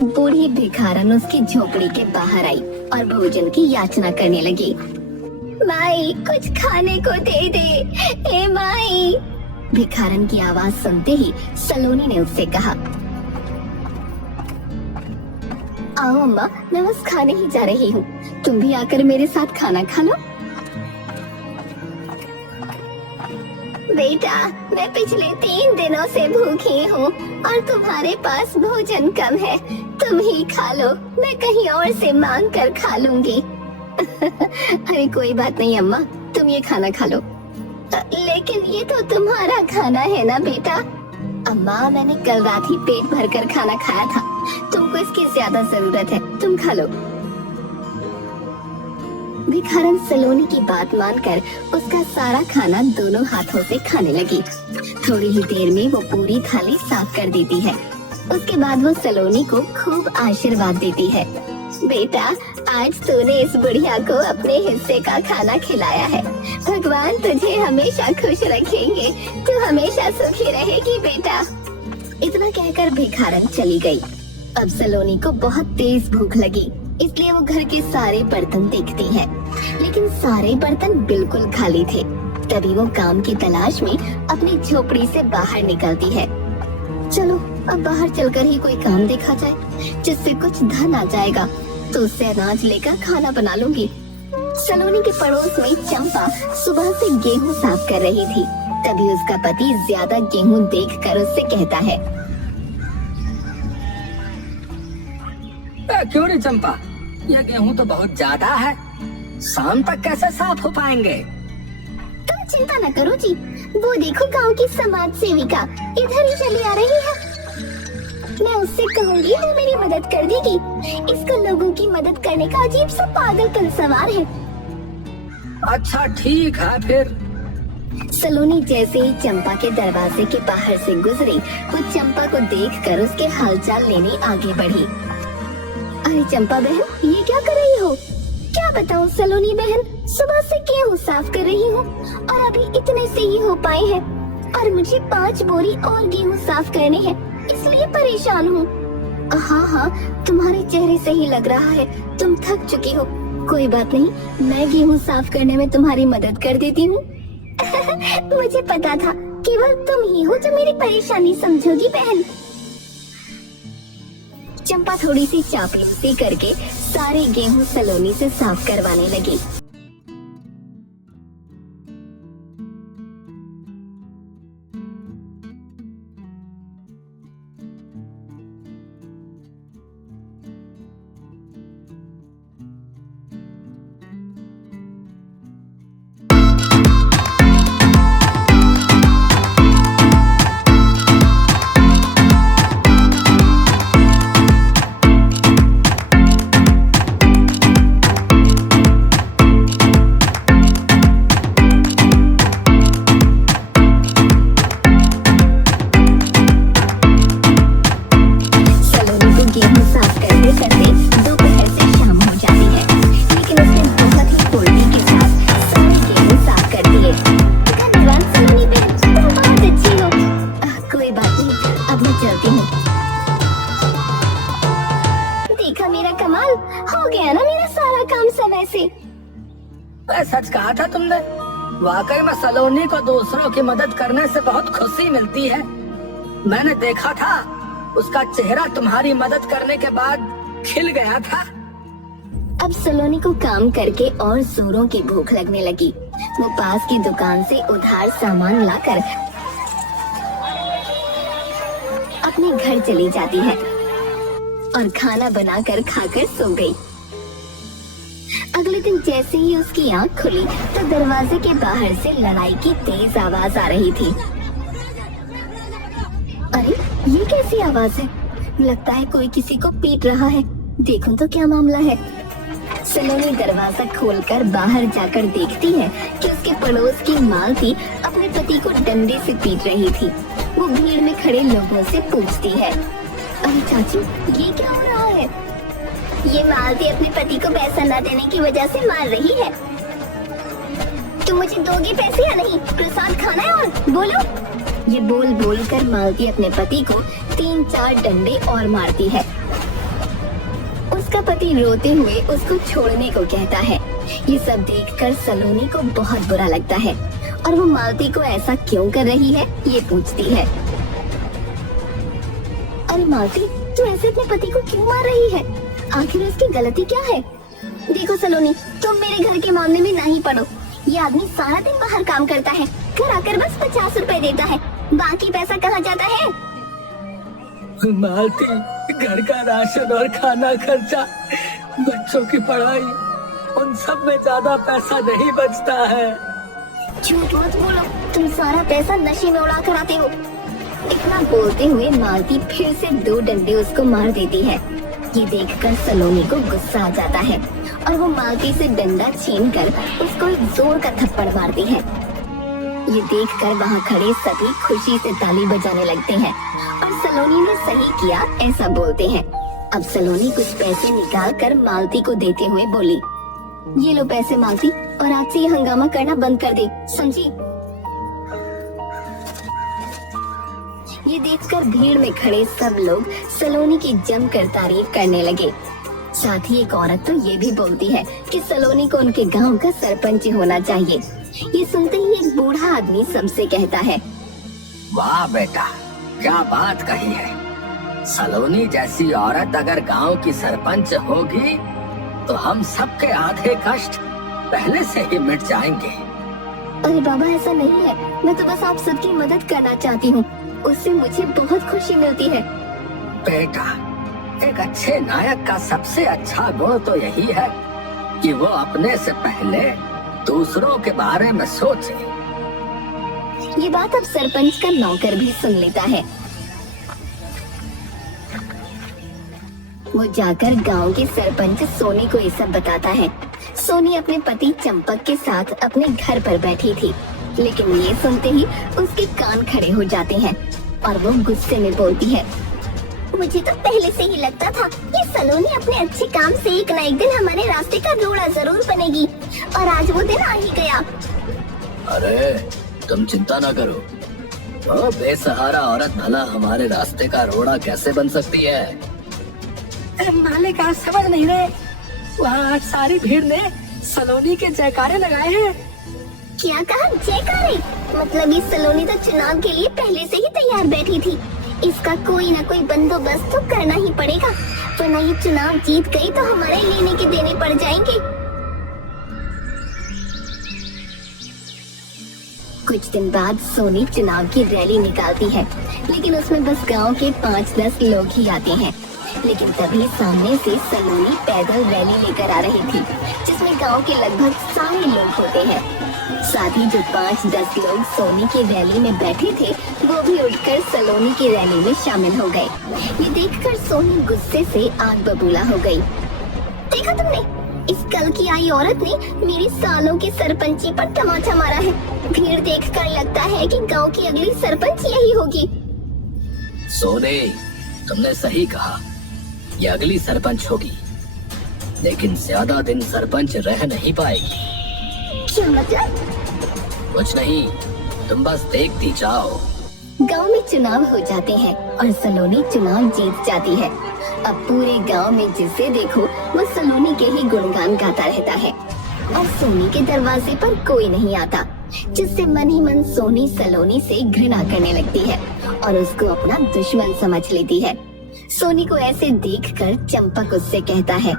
बूढ़ी भिखारन उसकी झोपड़ी के बाहर आई और भोजन की याचना करने लगी। माई, कुछ खाने को दे दे, ए माई। भिखारन की आवाज सुनते ही सलोनी ने उससे कहा, आओ अम्मा, मैं बस खाने ही जा रही हूँ, तुम भी आकर मेरे साथ खाना खा लो। बेटा, मैं पिछले 3 दिनों से भूखी हूँ और तुम्हारे पास भोजन कम है, तुम ही खा लो, मैं कहीं और से मांग कर खा लूंगी। अरे कोई बात नहीं अम्मा, तुम ये खाना खा लो। लेकिन ये तो तुम्हारा खाना है ना बेटा। अम्मा, मैंने कल रात ही पेट भरकर खाना खाया था, तुमको इसकी ज्यादा जरूरत है, तुम खा लो। भिखारन सलोनी की बात मानकर उसका सारा खाना दोनों हाथों से खाने लगी। थोड़ी ही देर में वो पूरी थाली साफ कर देती है। उसके बाद वो सलोनी को खूब आशीर्वाद देती है। बेटा, आज तूने इस बुढ़िया को अपने हिस्से का खाना खिलाया है, भगवान तुझे हमेशा खुश रखेंगे, तू हमेशा सुखी रहेगी बेटा। इतना कहकर भिखारन चली गई। अब सलोनी को बहुत तेज भूख लगी, इसलिए वो घर के सारे बर्तन देखती है, लेकिन सारे बर्तन बिल्कुल खाली थे। तभी वो काम की तलाश में अपनी झोपड़ी से बाहर निकलती है। चलो अब बाहर चलकर ही कोई काम देखा जाए, जिससे कुछ धन आ जाएगा, तो उससे अनाज लेकर खाना बना लूंगी। सलोनी के पड़ोस में चंपा सुबह से गेहूं साफ कर रही थी। तभी उसका पति ज्यादा गेहूं देखकर उससे कहता है, क्यों रे चंपा, ये गेहूं तो बहुत ज्यादा है, शाम तक कैसे साफ हो पाएंगे? तुम चिंता न करो जी, वो देखो गांव की समाज सेविका इधर ही चली आ रही है। मैं उससे कहूँगी, वो मेरी मदद कर देगी। इसको लोगों की मदद करने का अजीब सा पागलपन सवार है। अच्छा ठीक है फिर। सलोनी जैसे ही चंपा के दरवाजे के बाहर से गुजरी, वो चंपा को देखकर उसके हालचाल लेने आगे बढ़ी। अरे चंपा बहन, ये क्या कर रही हो? क्या बताऊं सलोनी बहन, सुबह से गेहूं साफ कर रही हूँ और अभी इतने से ही हो पाए हैं, और मुझे 5 बोरी और गेहूं साफ करने हैं, इसलिए परेशान हूँ। हाँ हाँ, तुम्हारे चेहरे से ही लग रहा है तुम थक चुकी हो। कोई बात नहीं, मैं गेहूं साफ करने में तुम्हारी मदद कर देती हूँ। मुझे पता था केवल तुम ही हो जो मेरी परेशानी समझोगी बहन। चंपा थोड़ी सी चापलूसी करके सारे गेहूं सलोनी से साफ करवाने लगी। सच कहा था तुमने, वाकई में सलोनी को दूसरों की मदद करने से बहुत खुशी मिलती है। मैंने देखा था, उसका चेहरा तुम्हारी मदद करने के बाद खिल गया था। अब सलोनी को काम करके और जोरों की भूख लगने लगी। वो पास की दुकान से उधार सामान लाकर अपने घर चली जाती है और खाना बनाकर खाकर सो गई। अगले दिन जैसे ही उसकी आंख खुली तो दरवाजे के बाहर से लड़ाई की तेज आवाज आ रही थी। अरे ये कैसी आवाज है? लगता है कोई किसी को पीट रहा है। देखूं तो क्या मामला है। सलोनी दरवाजा खोलकर बाहर जाकर देखती है कि उसके पड़ोस की मालती अपने पति को डंडे से पीट रही थी। वो भीड़ में खड़े लोगों से पूछती है, अरे चाचू, ये क्या हो रहा है? ये मालती अपने पति को पैसा न देने की वजह से मार रही है। तुम मुझे दोगे पैसे या नहीं? प्रसाद खाना है और बोलो। ये बोल बोल कर मालती अपने पति को 3-4 डंडे और मारती है। उसका पति रोते हुए उसको छोड़ने को कहता है। ये सब देखकर सलोनी को बहुत बुरा लगता है और वो मालती को ऐसा क्यों कर रही है ये पूछती है। अरे मालती, तू ऐसे अपने पति को क्यों मार रही है? आखिर उसकी गलती क्या है? देखो सलोनी, तुम मेरे घर के मामले में नहीं पड़ो। ये आदमी सारा दिन बाहर काम करता है, घर आकर बस 50 रुपए देता है, बाकी पैसा कहाँ जाता है? मालती, घर का राशन और खाना खर्चा, बच्चों की पढ़ाई, उन सब में ज्यादा पैसा नहीं बचता है। झूठ मत बोलो, तुम सारा पैसा नशे में उड़ा कर आते हो। इतना बोलते हुए मालती फिर से 2 डंडे उसको मार देती है। ये देखकर सलोनी को गुस्सा आ जाता है और वो मालती से डंडा छीनकर उसको एक जोर का थप्पड़ मारती है। ये देखकर वहाँ खड़े सभी खुशी से ताली बजाने लगते हैं और सलोनी ने सही किया ऐसा बोलते हैं। अब सलोनी कुछ पैसे निकाल कर मालती को देते हुए बोली, ये लो पैसे मालती, और आज से ये हंगामा करना बंद कर दे, समझी? ये देखकर भीड़ में खड़े सब लोग सलोनी की जमकर तारीफ करने लगे। साथ ही एक औरत तो ये भी बोलती है कि सलोनी को उनके गांव का सरपंच होना चाहिए। ये सुनते ही एक बूढ़ा आदमी सबसे कहता है, वाह बेटा, क्या बात कही है। सलोनी जैसी औरत अगर गांव की सरपंच होगी तो हम सबके आधे कष्ट पहले से ही मिट जाएंगे। अरे बाबा, ऐसा नहीं है, मैं तो बस आप सबकी मदद करना चाहती हूँ, उससे मुझे बहुत खुशी मिलती है। बेटा, एक अच्छे नायक का सबसे अच्छा गुण तो यही है कि वो अपने से पहले दूसरों के बारे में सोचे। ये बात अब सरपंच का नौकर भी सुन लेता है। वो जाकर गांव के सरपंच सोनी को ये सब बताता है। सोनी अपने पति चंपक के साथ अपने घर पर बैठी थी, लेकिन ये सुनते ही उसके कान खड़े हो जाते हैं और वो गुस्से में बोलती है, मुझे तो पहले से ही लगता था ये सलोनी अपने अच्छे काम से एक न एक दिन हमारे रास्ते का रोड़ा जरूर बनेगी, और आज वो दिन आ ही गया। अरे तुम चिंता ना करो, वो बेसहारा औरत भला हमारे रास्ते का रोड़ा कैसे बन सकती है? मालिक, आप समझ नहीं रहे, वहाँ आज सारी भीड़ ने सलोनी के जयकारे लगाए हैं। क्या कहा? जयकारे? मतलब ये सलोनी तो चुनाव के लिए पहले से ही तैयार बैठी थी। इसका कोई ना कोई बंदोबस्त तो करना ही पड़ेगा, वरना ये चुनाव जीत गई तो हमारे लेने के देने पड़ जाएंगे। कुछ दिन बाद सोनी चुनाव की रैली निकालती है, लेकिन उसमें बस गांव के 5-10 लोग ही आते हैं। लेकिन तभी सामने से सलोनी पैदल रैली लेकर आ रही थी, जिसमें गांव के लगभग सारे लोग होते हैं। साथ ही जो 5-10 लोग सोनी की रैली में बैठे थे, वो भी उठकर सलोनी की रैली में शामिल हो गए। ये देखकर सोनी गुस्से से आग बबूला हो गई। देखा तुमने, इस कल की आई औरत ने मेरी सालों की सरपंची पर तमाचा मारा है। भीड़ देखकर लगता है कि गांव की अगली सरपंच यही होगी। सोनी, तुमने सही कहा, ये अगली सरपंच होगी, लेकिन ज्यादा दिन सरपंच रह नहीं पाएगी। क्या मतलब? कुछ नहीं, तुम बस देखती जाओ। गांव में चुनाव हो जाते हैं और सलोनी चुनाव जीत जाती है। अब पूरे गांव में जिसे देखो वो सलोनी के ही गुणगान गाता रहता है और सोनी के दरवाजे पर कोई नहीं आता, जिससे मन ही मन सोनी सलोनी से घृणा करने लगती है और उसको अपना दुश्मन समझ लेती है। सोनी को ऐसे देखकर चंपक उससे कहता है,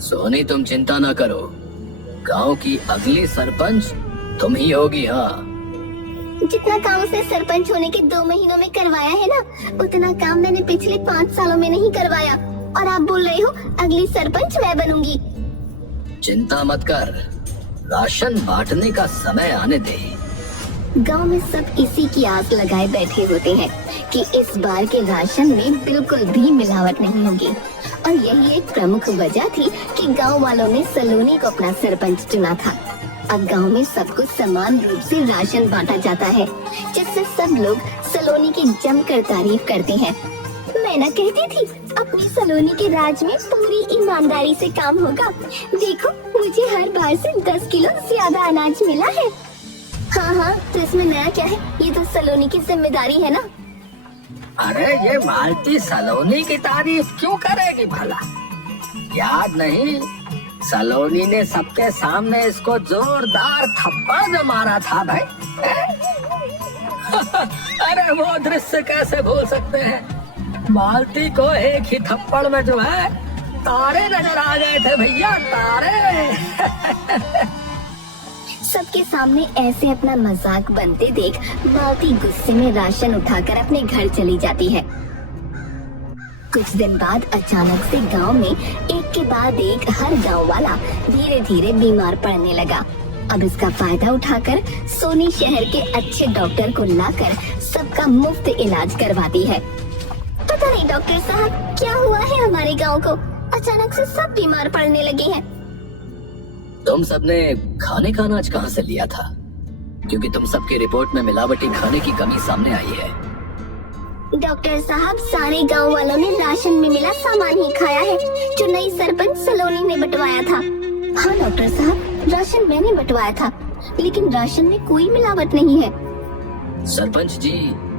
सोनी तुम चिंता ना करो, गांव की अगली सरपंच तुम ही होगी। हाँ, जितना काम उसने सरपंच होने के 2 महीनों में करवाया है ना, उतना काम मैंने पिछले 5 सालों में नहीं करवाया, और आप बोल रहे हो अगली सरपंच मैं बनूंगी। चिंता मत कर, राशन बांटने का समय आने दे। गांव में सब इसी की आस लगाए बैठे होते हैं कि इस बार के राशन में बिल्कुल भी मिलावट नहीं होगी, और यही एक प्रमुख वजह थी कि गांव वालों ने सलोनी को अपना सरपंच चुना था। अब गांव में सबको समान रूप से राशन बांटा जाता है, जिससे सब लोग सलोनी की जमकर तारीफ करते हैं। मैं ना कहती थी अपनी सलोनी के राज में पूरी ईमानदारी से काम होगा। देखो, मुझे हर बार से 10 किलो ज्यादा अनाज मिला है। हाँ, तो इसमें नया क्या है? ये तो सलोनी की जिम्मेदारी है ना। अरे ये मालती सलोनी की तारीफ क्यों करेगी भला? याद नहीं? सलोनी ने सबके सामने इसको जोरदार थप्पड़ जो मारा था भाई। अरे वो दृश्य कैसे भूल सकते हैं। मालती को एक ही थप्पड़ में जो है तारे नजर आ गए थे भैया, तारे। सबके सामने ऐसे अपना मजाक बनते देख मालती गुस्से में राशन उठाकर अपने घर चली जाती है। कुछ दिन बाद अचानक से गांव में एक के बाद एक हर गांव वाला धीरे धीरे बीमार पड़ने लगा। अब इसका फायदा उठाकर सोनी शहर के अच्छे डॉक्टर को लाकर सबका मुफ्त इलाज करवाती है। पता नहीं डॉक्टर साहब क्या हुआ है हमारे गांव को, अचानक से सब बीमार पड़ने लगे हैं। तुम सबने खाने का अनाज कहाँ से लिया था? क्योंकि तुम सबकी रिपोर्ट में मिलावटी खाने की कमी सामने आई है। डॉक्टर साहब, सारे गांव वालों ने राशन में मिला सामान ही खाया है जो नई सरपंच सलोनी ने बंटवाया था। हाँ डॉक्टर साहब, राशन मैंने बंटवाया था, लेकिन राशन में कोई मिलावट नहीं है। सरपंच जी,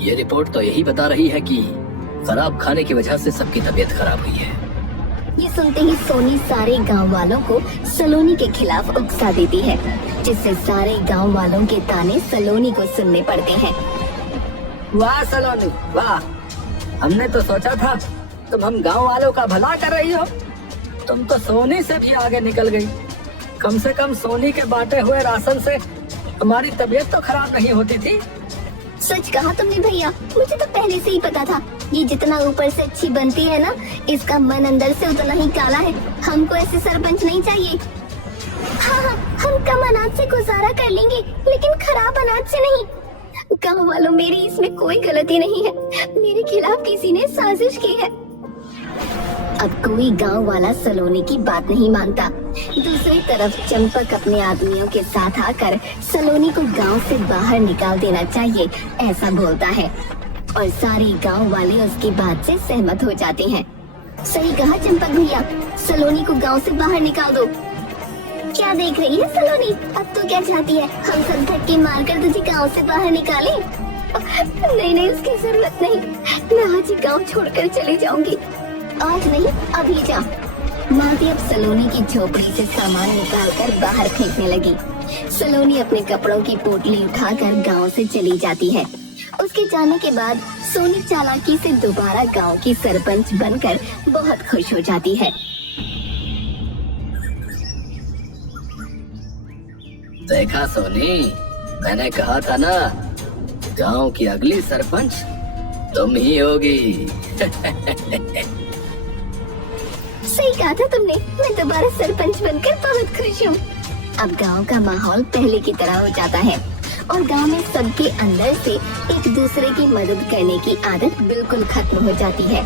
ये रिपोर्ट तो यही बता रही है कि खराब खाने की वजह से सबकी तबीयत खराब हुई है। ये सुनते ही सोनी सारे गांव वालों को सलोनी के खिलाफ उकसा देती है, जिससे सारे गांव वालों के ताने सलोनी को सुनने पड़ते हैं। वाह सलोनी वाह, हमने तो सोचा था तुम हम गांव वालों का भला कर रही हो, तुम तो सोनी से भी आगे निकल गई। कम से कम सोनी के बांटे हुए राशन से हमारी तबीयत तो खराब नहीं होती थी। सच कहा तुमने भैया, मुझे तो पहले से ही पता था। ये जितना ऊपर से अच्छी बनती है ना, इसका मन अंदर से उतना ही काला है। हमको ऐसे सरपंच नहीं चाहिए। हाँ, हम कम अनाज से गुजारा कर लेंगे, लेकिन खराब अनाज से नहीं। गाँव वालों, मेरी इसमें कोई गलती नहीं है। मेरे खिलाफ किसी ने साजिश की है। अब कोई गांव वाला सलोनी की बात नहीं मानता। दूसरी तरफ चंपक अपने आदमियों के साथ आकर सलोनी को गांव से बाहर निकाल देना चाहिए ऐसा बोलता है, और सारे गांव वाले उसकी बात से सहमत हो जाते हैं। सही कहा चंपक भैया, सलोनी को गांव से बाहर निकाल दो। क्या देख रही है सलोनी, अब तो क्या चाहती है, हम सब धक्के मारकर तुझे गांव से बाहर निकालें? नहीं नहीं, उसकी जरूरत नहीं। मैं आज ही गांव छोड़कर चली जाऊंगी। आज नहीं, अभी जा। मालती अब सलोनी की झोपड़ी से सामान निकालकर बाहर फेंकने लगी। सलोनी अपने कपड़ों की पोटली उठाकर गांव से चली जाती है। उसके जाने के बाद सोनी चालाकी से दोबारा गांव की सरपंच बनकर बहुत खुश हो जाती है। देखा सोनी, मैंने कहा था ना, गांव की अगली सरपंच तुम ही होगी। सही कहा था तुमने, मैं दोबारा सरपंच बनकर बहुत खुश हूँ। अब गांव का माहौल पहले की तरह हो जाता है और गांव में सबके अंदर से एक दूसरे की मदद करने की आदत बिल्कुल खत्म हो जाती है।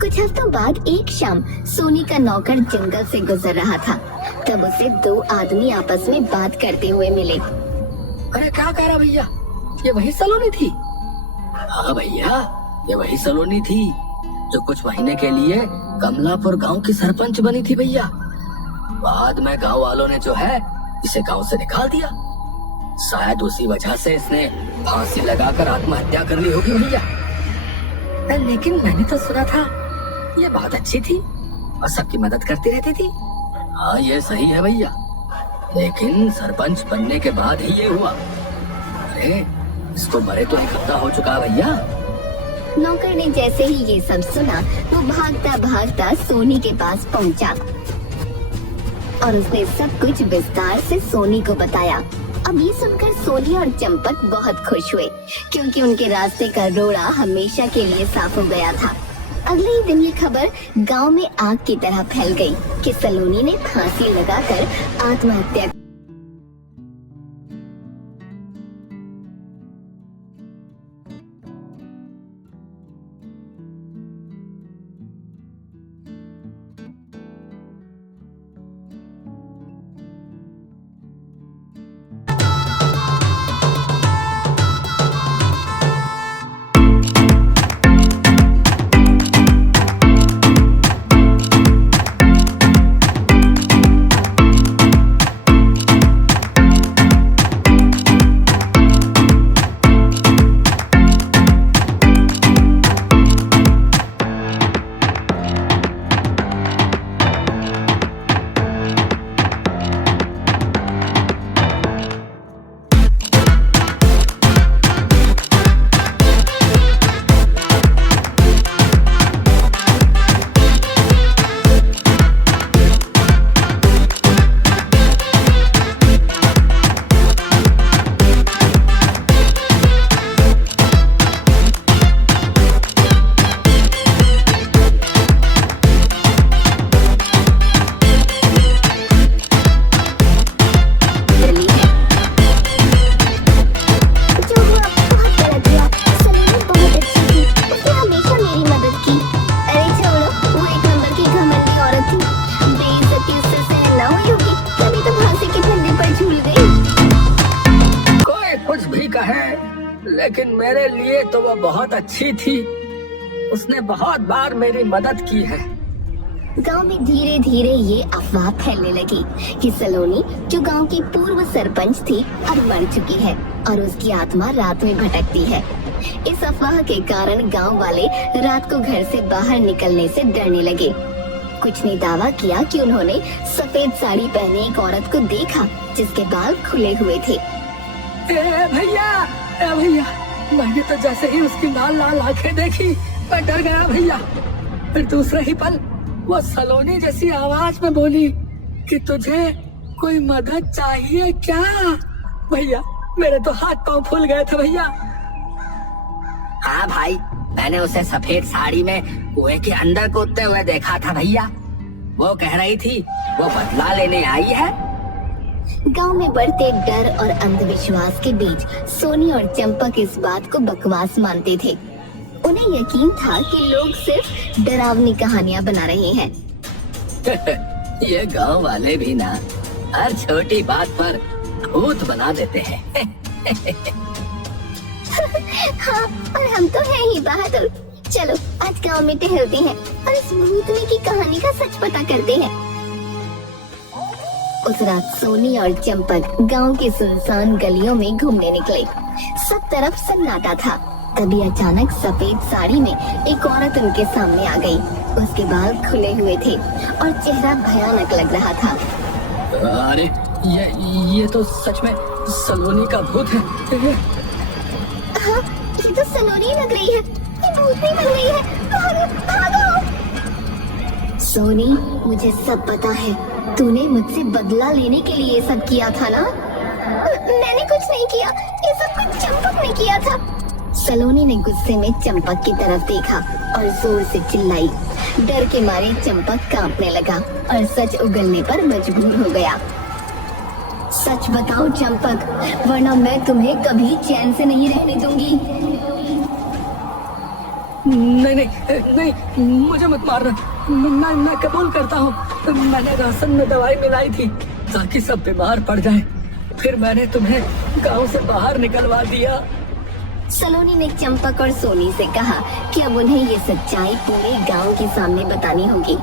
कुछ हफ्तों बाद एक शाम सोनी का नौकर जंगल से गुजर रहा था, तब उसे दो आदमी आपस में बात करते हुए मिले। अरे क्या कह रहा भैया, ये वही सलोनी थी? हाँ भैया, ये वही सलोनी थी जो कुछ महीने के लिए कमलापुर गांव की सरपंच बनी थी भैया। बाद में गांव वालों ने जो है इसे गांव से निकाल दिया। शायद उसी वजह से इसने फांसी लगाकर आत्महत्या कर ली होगी भैया। लेकिन मैंने तो सुना था ये बहुत अच्छी थी और सबकी मदद करती रहती थी। हाँ ये सही है भैया, लेकिन सरपंच बनने के बाद ही ये हुआ। अरे इसको मरे तो एक हफ्ता हो चुका भैया। नौकर ने जैसे ही ये सब सुना, वो भागता भागता सोनी के पास पहुंचा और उसने सब कुछ विस्तार से सोनी को बताया। अब ये सुनकर सोनी और चंपक बहुत खुश हुए, क्योंकि उनके रास्ते का रोड़ा हमेशा के लिए साफ हो गया था। अगले ही दिन ये खबर गांव में आग की तरह फैल गई कि सलोनी ने फांसी लगाकर आत्महत्या लेकिन मेरे लिए तो वो बहुत अच्छी थी। उसने बहुत बार मेरी मदद की है। गांव में धीरे धीरे ये अफवाह फैलने लगी कि सलोनी, जो गांव की पूर्व सरपंच थी, अब मर चुकी है और उसकी आत्मा रात में भटकती है। इस अफवाह के कारण गांव वाले रात को घर से बाहर निकलने से डरने लगे। कुछ ने दावा किया कि उन्होंने सफेद साड़ी पहने एक औरत को देखा जिसके बाल खुले हुए थे। भैया, भैया, मैंने तो जैसे ही उसकी लाल लाल आंखें देखी मैं डर गया भैया। फिर दूसरे ही पल वो सलोनी जैसी आवाज में बोली कि तुझे कोई मदद चाहिए क्या? भैया, मेरे तो हाथ पांव फूल गए थे भैया। हाँ भाई, मैंने उसे सफेद साड़ी में कुएं के अंदर कूदते हुए देखा था भैया। वो कह रही थी वो बदला लेने आई है। गांव में बढ़ते डर और अंधविश्वास के बीच सोनी और चंपक इस बात को बकवास मानते थे। उन्हें यकीन था कि लोग सिर्फ डरावनी कहानियां बना रहे हैं। ये गांव वाले भी ना हर छोटी बात पर भूत बना देते हैं। हाँ, और हम तो हैं ही बहादुर। चलो आज गांव में टहलते हैं और इस भूतनी की कहानी का सच पता करते हैं। उस रात सोनी और चंपक गांव के सुनसान गलियों में घूमने निकले। सब तरफ सन्नाटा था। तभी अचानक सफेद साड़ी में एक औरत उनके सामने आ गई। उसके बाल खुले हुए थे और चेहरा भयानक लग रहा था। अरे ये तो सच में सलोनी का भूत है। हाँ, ये तो सलोनी लग रही है। ये भूतनी बन गई है। भागो, भागो। सोनी, मुझे सब पता है। तूने मुझसे बदला लेने के लिए ये सब किया था ना? मैंने कुछ नहीं किया। ये सब कुछ चंपक ने किया था। सलोनी ने गुस्से में चंपक की तरफ देखा और जोर से चिल्लाई। डर के मारे चंपक कांपने लगा और सच उगलने पर मजबूर हो गया। सच बताओ चंपक, वरना मैं तुम्हें कभी चैन से नहीं रहने दूंगी। नहीं नहीं नहीं, मुझे मत मारना। मैं कबूल करता हूँ। मैंने राशन में दवाई मिलाई थी ताकि सब बीमार पड़ जाए। फिर मैंने तुम्हें गांव से बाहर निकलवा दिया। सलोनी ने चंपक और सोनी से कहा कि अब उन्हें ये सच्चाई पूरे गांव के सामने बतानी होगी।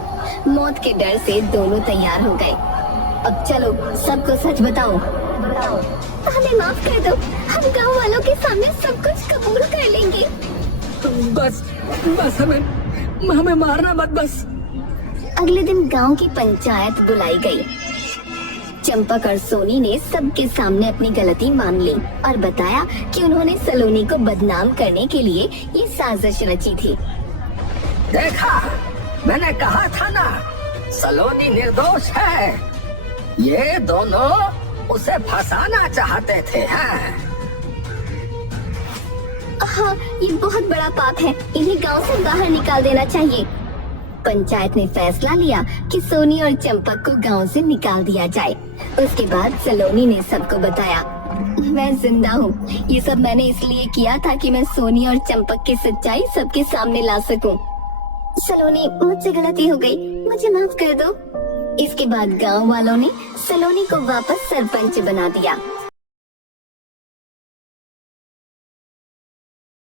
मौत के डर से दोनों तैयार हो गए। अब चलो सबको सच बताओ। हमें माफ कर दो। हम गांव वालों के सामने सब कुछ कबूल कर लेंगे। बस बस हमें मारना मत बस। अगले दिन गांव की पंचायत बुलाई गई। चंपक और सोनी ने सबके सामने अपनी गलती मान ली और बताया कि उन्होंने सलोनी को बदनाम करने के लिए ये साजिश रची थी। देखा, मैंने कहा था ना, सलोनी निर्दोष है। ये दोनों उसे फंसाना चाहते थे। हाँ, ये बहुत बड़ा पाप है। इन्हें गांव से बाहर निकाल देना चाहिए। पंचायत ने फैसला लिया कि सोनी और चंपक को गांव से निकाल दिया जाए। उसके बाद सलोनी ने सबको बताया, मैं जिंदा हूँ। ये सब मैंने इसलिए किया था कि मैं सोनी और चंपक की सच्चाई सबके सामने ला सकूं। सलोनी, मुझसे गलती हो गई, मुझे माफ कर दो। इसके बाद गांव वालों ने सलोनी को वापस सरपंच बना दिया।